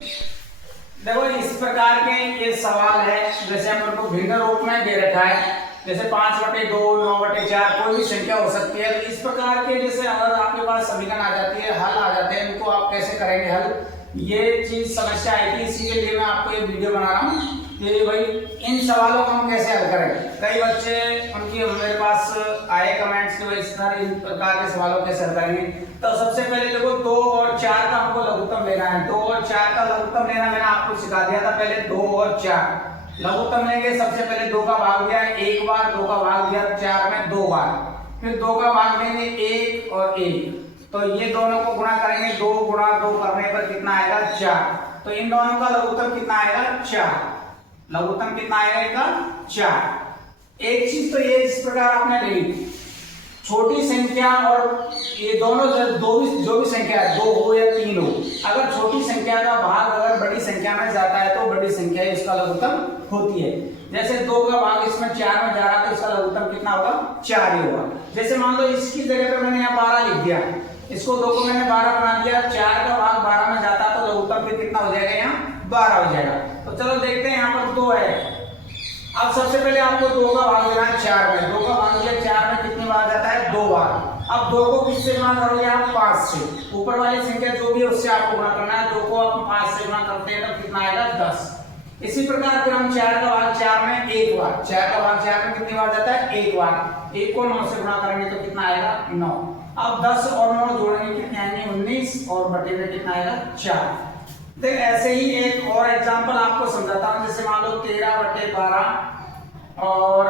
देखो इस प्रकार के ये सवाल है, जैसे हम उनको भिन्न रूप में दे रखा है, जैसे 5/2, 9/4 कोई भी संख्या हो सकती है। तो इस प्रकार के जैसे अगर आपके पास समीकरण आ जाती है, हल आ जाते हैं, इनको आप कैसे करेंगे हल, ये चीज समस्या आई थी। इसी के लिए मैं आपको ये वीडियो बना रहा हूँ कि भाई इन सवालों को हम कैसे हल करें। कई बच्चे उनकी मेरे पास आए कमेंट्स कि भाई इस तरह इन प्रकार के सवालों कैसे हल करेंगे। तो सबसे पहले देखो 2 और 4 का हमको लघुत्तम लेना है। 2 और 4 का लघुत्तम लेना मैंने आपको सिखा दिया था पहले। 2 और 4 लघुत्तम लेंगे। सबसे पहले 2 का भाग दिया एक बार, 2 का भाग दिया 4 में 2 बार, फिर 2 का भाग लेंगे 1 और 1। तो ये दोनों को गुणा करेंगे, 2 गुणा 2 करने पर कितना आएगा 4। तो इन दोनों का लघुत्तम कितना आएगा 4। लघुत्तम कितना आएगा इनका 4। एक चीज तो ये इस प्रकार आपने ले ली, छोटी संख्या और ये दोनों जो भी संख्या है 2 हो या 3 हो, अगर छोटी संख्या का भाग अगर बड़ी संख्या में जाता है तो बड़ी संख्या इसका लघुत्तम होती है। जैसे 2 का भाग इसमें 4 में जा रहा है तो इसका लघुत्तम कितना होगा 4 ही होगा। जैसे मान लो इसकी जगह पे मैंने यहाँ 12 लिख दिया, इसको 2 को मैंने 12 बना दिया, 4 का भाग 12 में जाता है तो लघुत्तम फिर कितना हो जाएगा यहाँ 12 हो जाएगा। तो चलो देखते हैं, यहाँ पर 2 है। अब सबसे पहले आपको 2 का भाग देना है 4 में। 2 का भाग दिया 4 में कितनी बार जाता है 2 बार। अब 2 को किससे गुणा करोगे आप 5 से। ऊपर वाली संख्या जो भी है उससे आपको गुणा करना है। 2 को आप 5 से गुणा करते हैं तो कितना आएगा 10। इसी प्रकार फिर हम 4 का भाग 4 में एक बार, 4 का भाग 4 में कितनी बार जाता है एक बार। 1 को 9 से गुणा करेंगे तो कितना आएगा 9। अब 10 और 9 जोड़ेंगे कितने आएंगे 19 और बटे में कितना आएगा 4। तो ऐसे ही एक और एग्जांपल आपको समझाता हूं। जैसे मान लो 13/12 और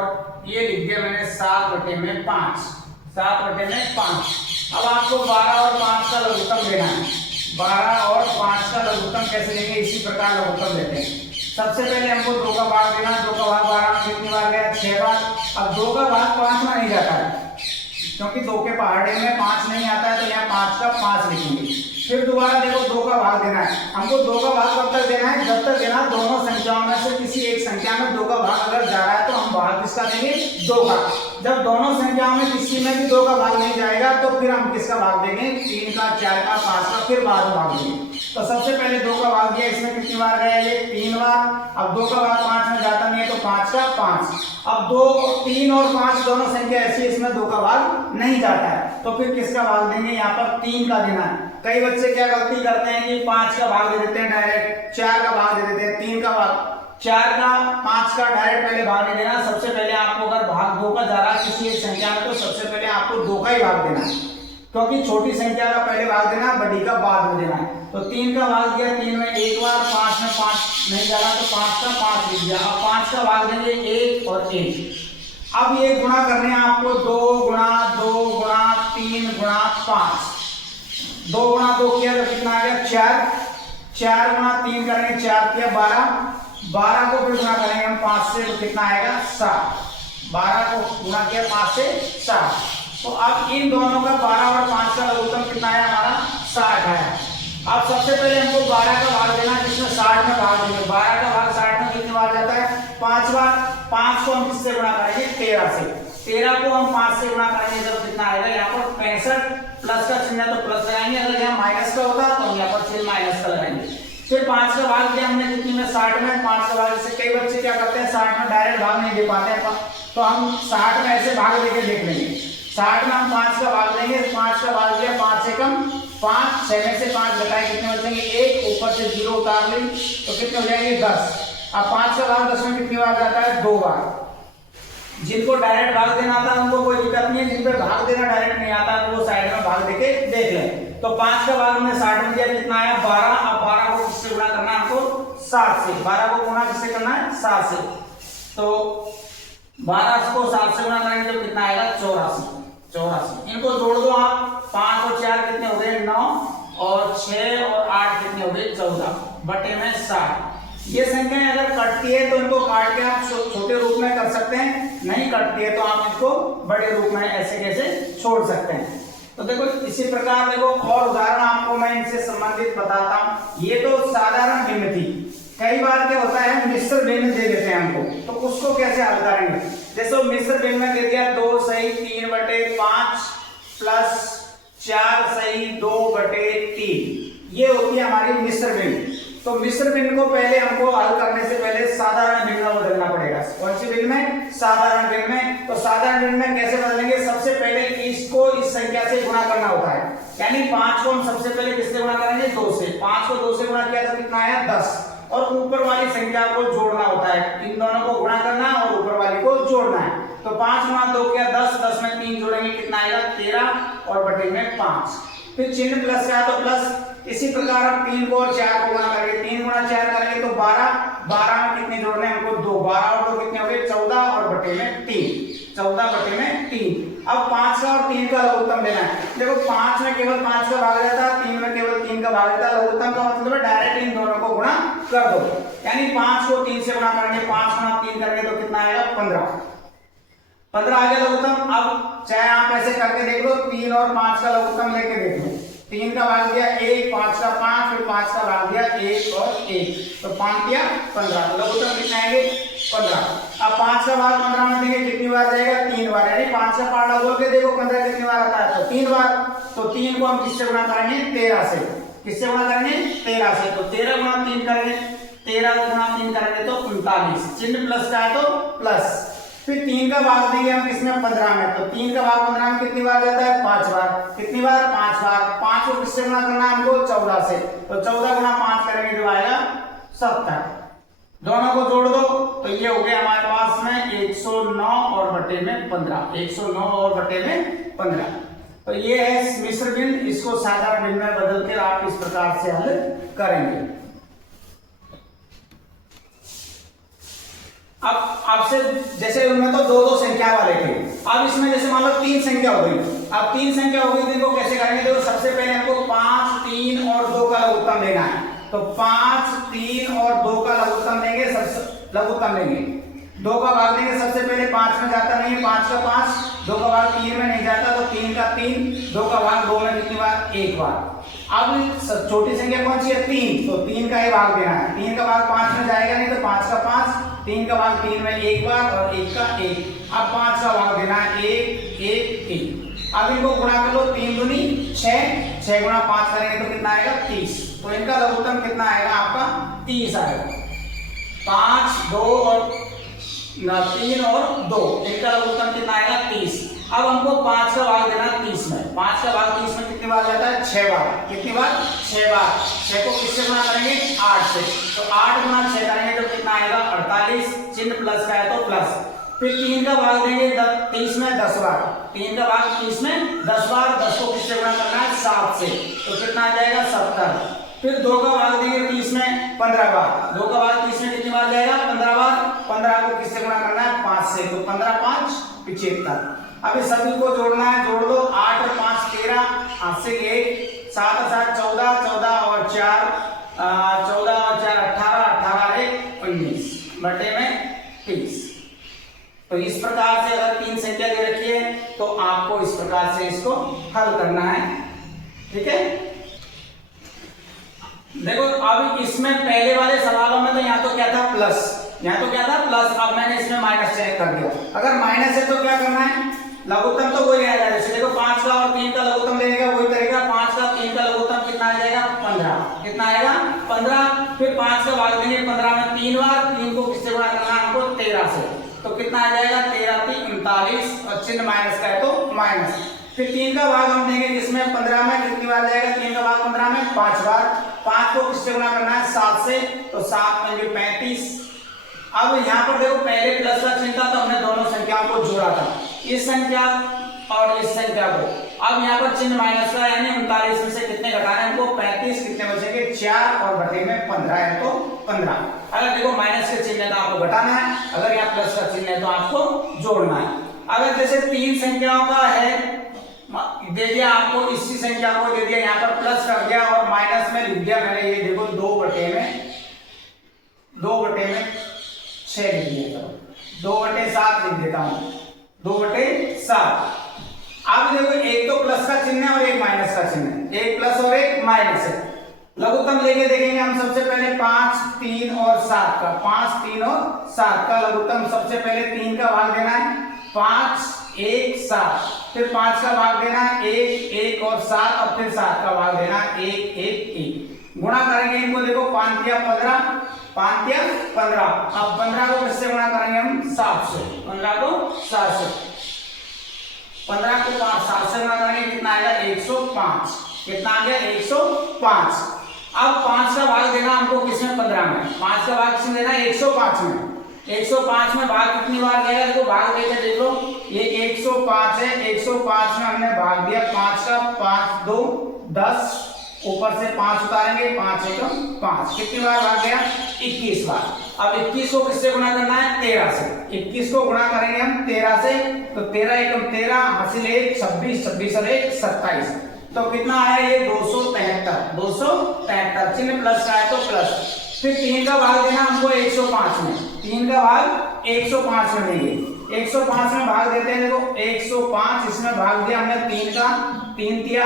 ये लिख दिया मैंने 7/5। 7/5। अब आपको 12 और 5 का लघुत्तम लेना है। 12 और 5 का लघुत्तम कैसे लेंगे, इसी प्रकार लघुत्तम लेते हैं। सबसे पहले हमको 2 का भाग देना। 2 का भाग 12 में कितनी बार गया 6 बार। अब 2 का भाग 5 में नहीं जाता है क्योंकि 2 के पहाड़े में 5 नहीं आता है, तो यहाँ 5 का 5 लिखेंगे। फिर दोबारा देखो 2 का भाग देना है हमको। 2 का भाग कब तक देना है, जब तक देना दोनों संख्याओं में से किसी एक संख्या में 2 का भाग अगर जा रहा है तो हम भाग किसका देंगे 2 का। जब दोनों संख्याओं में किसी में भी 2 का भाग नहीं जाएगा तो फिर हम किसका भाग देंगे 3 का, 4 का, 5 का, फिर बाद में भाग देंगे। तो सबसे पहले 2 का भाग दिया, इसमें कितनी बार गया ये 3 बार। अब 2 का भाग 5 में जाता नहीं है तो 5 का 5। अब 2, 3 और 5 दोनों संख्या ऐसी, इसमें 2 का भाग नहीं जाता है तो फिर किसका भाग देंगे, यहाँ पर 3 का देना है। कई बच्चे क्या गलती करते हैं कि 5 का भाग दे देते हैं डायरेक्ट, 4 का भाग दे देते हैं, 3 का भाग, 4 का 5 का डायरेक्ट पहले भाग नहीं देना। सबसे पहले आपको अगर भाग 2 का जा रहा है किसी एक संख्या में तो सबसे पहले आपको 2 का ही भाग देना है, क्योंकि छोटी संख्या का पहले भाग देना, बड़ी का बाद में देना है। तो 3 का भाग दिया, 3 में एक बार, 5 में 5 नहीं जा रहा तो 5 का 5 लिख दिया। अब 5 का भाग देंगे 1 और 1। अब ये गुणा करने हैं आपको 2 गुणा 2 गुणा 3 गुणा 5। 2 गुणा 2 किया तो कितना आ गया 4। 4 गुणा 3 करेंगे 4 किया 12। 12 को फिर गुणा करेंगे हम 5 से तो कितना आएगा 7। 12 को गुणा किया 5 से 7। तो अब इन दोनों का 12 और 5 का लघुत्तम कितना आया हमारा 60 आया। अब सबसे पहले हमको 12 का भाग देना, जिसमें 60 में भाग देंगे। 12 का भाग 60 में कितनी बार जाता है 5 बार। 5 को हम किससे गुणा करेंगे 13 से। 13 को हम 5 से गुणा करेंगे तो कितना आएगा यहाँ पर 65। प्लस का चिन्ह तो प्लस लगाएंगे, अगर यहाँ माइनस का होता तो हम यहाँ पर चिन्ह माइनस का लगाएंगे। फिर 5 का भाग दिया हमने कितनी में 60 में। 5 का भाग से कई बच्चे क्या करते हैं 60 में डायरेक्ट भाग नहीं दे पाते हैं, तो हम 60 में ऐसे भाग देके देख लेंगे। 60 में हम 5 का भाग देंगे। 5 का भाग दिया 5 से कम 5, 6 में से 5 घटाए कितने बचेंगे 1, ऊपर से 0 उतार ली तो कितने हो जाएंगे 10। अब 5 का भाग 10 में कितनी बार जाता है 2 बार। जिनको डायरेक्ट भाग देना आता है उनको कोई दिक्कत नहीं है, जिन पे भाग देना डायरेक्ट नहीं आता तो वो साइड में भाग देके देख लें। तो 5 का भाग में 60 में दिया कितना आया 12। अब 12 को किससे गुणा करना है हमको 7 से। 12 को गुणा किससे करना है 7 से। तो 12 को 7 से गुणा करेंगे तो कितना आएगा 84। इनको जोड़ दो आप, 5 और 4 कितने हो गए 9 और 6 और 8 कितने हो गए 14 बटे में 60। ये संख्याएं अगर कटती है तो इनको काट के आप छोटे रूप में कर सकते हैं, नहीं कटती है तो आप इसको बड़े रूप में ऐसे कैसे छोड़ सकते हैं। तो देखो इसी प्रकार देखो और उदाहरण आपको मैं इनसे संबंधित बताता हूं। ये तो साधारण भिन्न थी, कई बार क्या होता है मिश्र भिन्न दे देते हैं हमको, तो उसको कैसे हल करेंगे। जैसे मिश्र भिन्न में दे दिया 2 सही 3/5 प्लस 4 सही 2/3, ये होती है हमारी मिश्र भिन्न। तो मिश्र भिन्न को पहले हमको हल करने से पहले साधारण भिन्न में बदलना पड़ेगा। कौन सी भिन्न में? साधारण भिन्न में। तो साधारण भिन्न में कैसे बदलेंगे? सबसे पहले इसको इस संख्या से गुणा करना होता है, यानी 5 को हम सबसे पहले किससे गुणा करेंगे? 2 से। 5 को 2 से गुणा किया तो कितना आया? 10। और ऊपर वाली संख्या को जोड़ना होता है, इन दोनों को गुणा करना और ऊपर वाली को जोड़ना है। तो 5 गुणा 2 किया 10, 10 में 3 जोड़ेंगे कितना आएगा? 13 और बटे में 5। फिर चिन्ह प्लस का है तो प्लस। इसी प्रकार हम 3 को और 4 को गुणा करेंगे, 3 गुणा 4 करेंगे तो 12, 12 में कितने जोड़ने हैं हमको? 2, 12 और 2 कितने हो गए? 14 और बटे में 3, 14 बटे में 3। अब 5 का और 3 का लघुत्तम लेना है। देखो 5 में केवल 5 का भाग जाता है, 3 में केवल 3 का भाग जाता है। लघुत्तम का मतलब है डायरेक्ट इन दोनों को गुणा कर दो, यानी 5 को 3 से गुणा करेंगे, 5 गुणा 3 करेंगे तो कितना आएगा? 15, 15 आ गया लघुत्तम। अब चाहे आप ऐसे करके देख लो, 3 और 5 का लघुत्तम लेके देख लो। 3 का भाग दिया 1, 5 का 5, फिर 5 का भाग दिया 1 और 1, तो 5 दिया 15, तो लघुत्तम कितने आएंगे? 15। अब 5 का भाग 15 में देंगे, कितनी बार जाएगा? 3 बार, यानी 5 का पार्ट बोल के देखो 15 कितनी बार आता है? तो 3 बार। तो 3 को हम किससे गुणा करेंगे? 13 से। किससे गुणा करेंगे? 13 से। तो 13 गुणा 3 करेंगे, 13 गुणा 3 करेंगे तो 39। चिन्ह प्लस का है तो प्लस। फिर 3 का भाग देंगे हम किसमें? 15 में। तो 3 का भाग 15 में कितनी बार जाता है? 5 बार। कितनी बार? 5 बार। 5 को किससे गुणा करना है हमको? 14 से। तो 14 गुणा 5 करेंगे तो आएगा 70। दोनों को जोड़ दो तो ये हो गया हमारे पास में 109 और बटे में 15, 109 और बटे में 15। तो ये है मिश्र भिन्न। इसको साधारण भिन्न में बदल कर आप इस प्रकार से हल करेंगे। अब आपसे जैसे उनमें तो 2-2 संख्या वाले थे, अब इसमें जैसे मान लो 3 संख्या हो गई। अब 3 संख्या हो गई तो इनको कैसे करेंगे? देखो सबसे पहले हमको 5, 3 और 2 का लघुत्तम लेना है। तो 5, 3 और 2 का लघुत्तम लेंगे, लघुत्तम लेंगे। 2 का भाग देंगे, सबसे पहले 5 में जाता नहीं है, 5 का 5, 2 का भाग 3 में नहीं जाता तो 3 का 3, 2 का भाग 2 में कितनी बार? 1 बार। अब छोटी संख्या कौन सी है? 3, तो 3 का ही भाग देना है। 3 का भाग 5 में जाएगा नहीं तो 5 का 5, 3 का भाग 3 में 1 बार और 1 का 1। अब 5 का भाग देना है 1, 1, 1। अब इनको गुणा कर लो, 3 दूनी 6, 6 गुणा 5 करेंगे तो कितना आएगा? 30। तो इनका लघुत्तम कितना आएगा आपका? 30 आएगा। 5, 2 और 3 और 2, इनका लघुत्तम कितना आएगा? 30। अब हमको 5 का भाग देना 30 में। 5 का भाग 30 में कितनी बार जाता है? 6 बार। कितनी बार? 6 बार। 6 को किससे गुणा करेंगे? 8 से। तो 8 गुणा 6 करेंगे तो कितना आएगा? 48। चिन्ह प्लस का है तो प्लस। फिर 3 का भाग देंगे 30 में 10 बार। 3 का भाग 30 में 10 बार। 10 को किससे गुणा करना है? 7 से। तो कितना आ जाएगा? 70। फिर 2 का भाग देंगे 30 में 15 बार। 2 का भाग 30 में कितनी बार जाएगा? 15 बार। 15 को किससे गुणा करना है? 5 से। तो 15, 5, 75। अब इस सभी को जोड़ना है, जोड़ दो। 8 और 5 13, 8 से 1, 7 और 7 14, 14 और 4 14 और 4 18, 18 और 1 19 बटे में 30। तो इस प्रकार से अगर 3 संख्या दे रखी है तो आपको इस प्रकार से इसको हल करना है। ठीक है, देखो अब इसमें पहले वाले सवालों में तो यहाँ तो क्या था? प्लस। यहाँ तो क्या था? प्लस। अब मैंने इसमें माइनस चेक कर दिया। अगर माइनस है तो क्या करना है? लघुत्तम तो वही आएगा। जैसे देखो 5 का और 3 का लघुत्तम लेगा वही करेगा। 5 का 3 का लघुत्तम कितना आ जाएगा? 15। कितना आएगा? 15। फिर 5 का भाग देंगे 15 में 3 बार। 3 को किससे गुणा करना है हमको? 13 से। तो कितना आ जाएगा? 13 3 39 और चिन्ह माइनस का है तो माइनस। फिर 3 का भाग हम देंगे किसमें? 15 में। कितनी बार जाएगा 3 का भाग 15 में? 5 बार। 5 को किससे गुणा करना है? 7 से। तो 7 में 35। अब यहाँ पर देखो पहले प्लस का चिन्ह था तो हमने दोनों संख्याओं को जोड़ा था, इस संख्या और इस संख्या को। अब यहाँ पर चिन्ह माइनस का, यानी 39 में से कितने घटाना है हमको? 35। कितने बचेंगे? 4 और बटे में 15 है तो 15। अगर देखो माइनस का चिन्ह है तो आपको घटाना है, अगर यहाँ प्लस का चिन्ह है तो आपको जोड़ना है। अगर जैसे 3 संख्याओं का है दे दिया आपको, इसी संख्या को दे दिया, यहाँ पर प्लस कर दिया और माइनस में लिख दिया मैंने। ये देखो 2 बटे में 6 लिख दिया, 2 बटे 7 लिख देता हूं, 2 बटे 7। अब देखो एक तो प्लस का चिन्ह है और एक माइनस का चिन्ह है, एक प्लस और एक माइनस है। लघुत्तम लेके देखेंगे हम सबसे पहले 5, 3 और 7 का। 5, 3 और 7 का लघुत्तम सबसे पहले 3 का भाग देना है 5, 1, 7। फिर 5 का भाग देना है 1, 1 और 7 और फिर 7 का भाग देना है 1, 1, 1। गुणा करेंगे इनको, देखो 5 या 15, 5 या 15। अब 15 को किससे गुणा करेंगे हम? 7 से। 15 को 7 से, 15 को 7 से गुणा करेंगे, कितना आएगा? 105। कितना आ गया? 105। अब 5 का भाग देना हमको किसमें? 15 में। 5 का भाग किसमें देना? 105 में। 105 में भाग कितनी बार जाएगा? देखो भाग देकर देख लो, ये 105 है, 105 में हमने भाग दिया 5 का, 5 2 10, ऊपर से 5 उतारेंगे, 5 एकम 5। कितनी बार भाग गया? 21 बार। अब 21 को किससे गुणा करना है? 13 से। 21 को गुणा करेंगे हम 13 से, तो 13 एकम 13, हासिल 1 26, 26 और 1 27। तो कितना आया ये? 273। 273 चिन्ह प्लस का है तो प्लस। फिर 3 का भाग देना हमको 105 में। 3 का भाग 105 में देंगे। 105 में भाग देते हैं, देखो 105, इसमें भाग दिया हमने 3 का, 3 दिया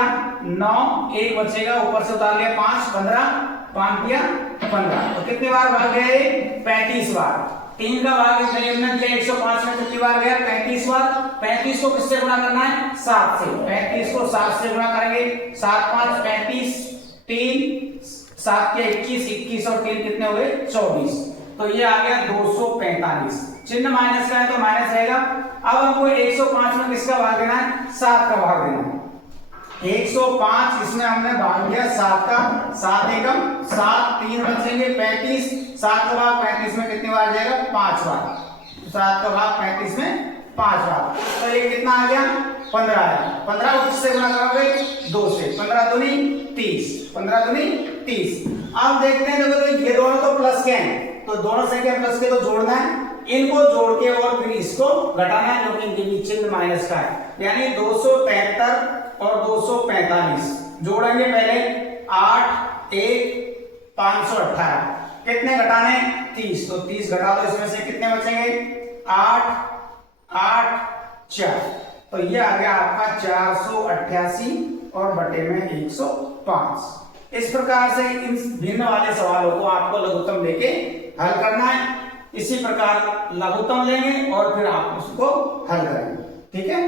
9, 1 बचेगा, ऊपर से उतार लिया 5, 15, 5 दिया 15। तो कितनी बार भाग गए? 35 बार। 3 का भाग हमने दिया 105 में, कितनी बार गया? 35 बार। 35 को किससे गुणा करना है? 7 से। 35 को 7 से गुणा करेंगे, 7 5 35, 3 7 के 21, 21 और 3 कितने हुए? 24। तो ये आ गया 245। चिन्ह माइनस का है तो माइनस रहेगा। अब हमको 105 में किसका भाग देना है? 7 का भाग देना है। 105 इसमें हमने भाग दिया 7 का, 7 एकम 7, 3 बचेंगे 35। 7 का भाग 35 में कितनी बार जाएगा? 5 बार। 7 का भाग 35 में 5 बार। तो ये कितना आ गया? 15 है। 15 को किससे गुणा करोगे? 2 से। 15 दूनी 30, 15 दूनी 30। अब देखते हैं, देखो तो ये दोनों तो प्लस के हैं, तो दोनों संख्या प्लस के तो जोड़ना है, इनको जोड़ के और फिर इसको घटाना है, क्योंकि इनके बीच चिन्ह माइनस का है। यानी 273 और 245 जोड़ेंगे पहले। 8 1 518, कितने घटाने? 30। तो 30 घटा दो, इसमें से कितने बचेंगे? 8 8 4। तो ये आ गया आपका 488 और बटे में 105। इस प्रकार से इन भिन्न वाले सवालों को आपको लघुत्तम लेके हल करना है। इसी प्रकार लघुत्तम लेंगे और फिर आप उसको हल करेंगे। ठीक है।